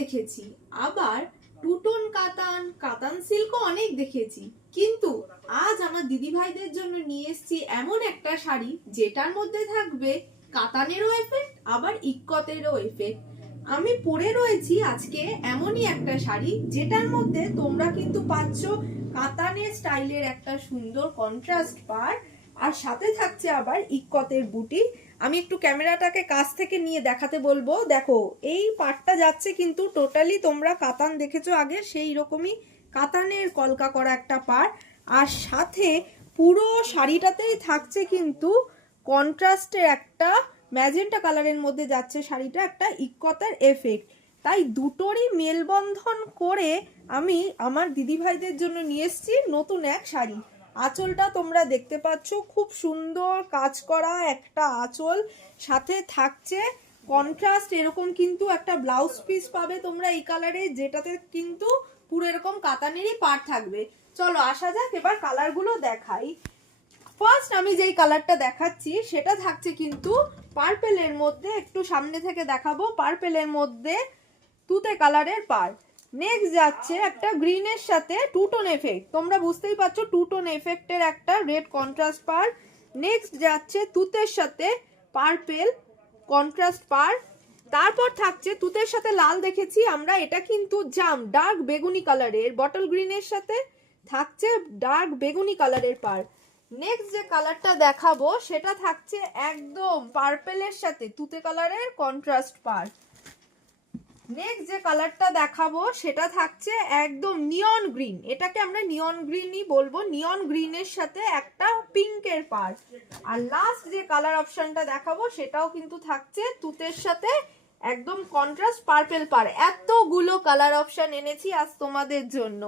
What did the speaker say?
দেখেছি, আবার টুটন কাতান, কাতান সিল্কও অনেক দেখেছি, কিন্তু আজ আমার দিদি ভাইদের জন্য নিয়ে এসেছি এমন একটা শাড়ি যেটার মধ্যে থাকবে কাতানেরও এফেক্ট আবার ইক্কতেরও এফেক্ট। আমি পরে রয়েছি আজকে এমনই একটা শাড়ি যেটার মধ্যে তোমরা কিন্তু পাচ্ছ কাতানের স্টাইলের একটা সুন্দর কন্ট্রাস্ট পাড়, আর সাথে থাকছে আবার ইক্কতের বুটি। আমি একটু ক্যামেরাটাকে কাছ থেকে নিয়ে দেখাতে বলবো। দেখো এই পাটটা যাচ্ছে কিন্তু টোটালি, তোমরা কাতান দেখেছো আগে, সেই রকমই কাতানের কলকা করা একটা পাড়, আর সাথে পুরো শাড়িটাতেই থাকছে কিন্তু কন্ট্রাস্টের একটা ম্যাজেন্টা কালারের মধ্যে যাচ্ছে শাড়িটা, একটা ইক্কতের এফেক্ট। তাই দুটোরই মেলবন্ধন করে আমি আমার দিদিভাইদের জন্য নিয়ে এসেছি নতুন এক শাড়ি। আঁচলটা তোমরা দেখতে পাচ্ছ, খুব সুন্দর কাজ করা একটা আঁচল, সাথে থাকছে কন্ট্রাস্ট এরকম কিন্তু একটা ব্লাউজ পিস পাবে তোমরা এই কালারে, যেটাতে কিন্তু পুরো এরকম কাতানেরই পাড় থাকবে। চলো আসা যাক, এবার কালারগুলো দেখাই। ফার্স্ট আমি যেই কালারটা দেখাচ্ছি সেটা থাকছে কিন্তু পার্পেলের মধ্যে, একটু সামনে থেকে দেখাবো, পার্পেলের মধ্যে তুতে কালারের পাড়। নেক্সট যাচ্ছে একটা গ্রিনের সাথে টু টোন এফেক্ট, তোমরা বুঝতেই পারছো টু টোন এফেক্টের একটা রেড কন্ট্রাস্ট পাড়। নেক্সট যাচ্ছে তুতের সাথে পার্পেল কন্ট্রাস্ট পাড়। তারপর থাকছে তুতের সাথে লাল দেখেছি আমরা, এটা কিন্তু জাম ডার্ক বেগুনি কালারের, বটল গ্রিনের সাথে থাকছে ডার্ক বেগুনি কালারের পাড়। নেক্সট যে কালারটা দেখাবো সেটা থাকছে একদম পার্পেলের সাথে তুতে কালারের কন্ট্রাস্ট পাড়। নেক্সট যে কালারটা দেখাবো সেটা থাকছে একদম নিয়ন গ্রিন, এটাকে আমরা নিয়ন গ্রিনই বলবো, নিয়ন গ্রিনের সাথে একটা পিঙ্কের পাড়। আর লাস্ট যে কালার অপশনটা দেখাবো সেটাও কিন্তু থাকছে তুতের সাথে একদম কন্ট্রাস্ট পার্পেল পাড়। এতগুলো কালার অপশন এনেছি আজ তোমাদের জন্য।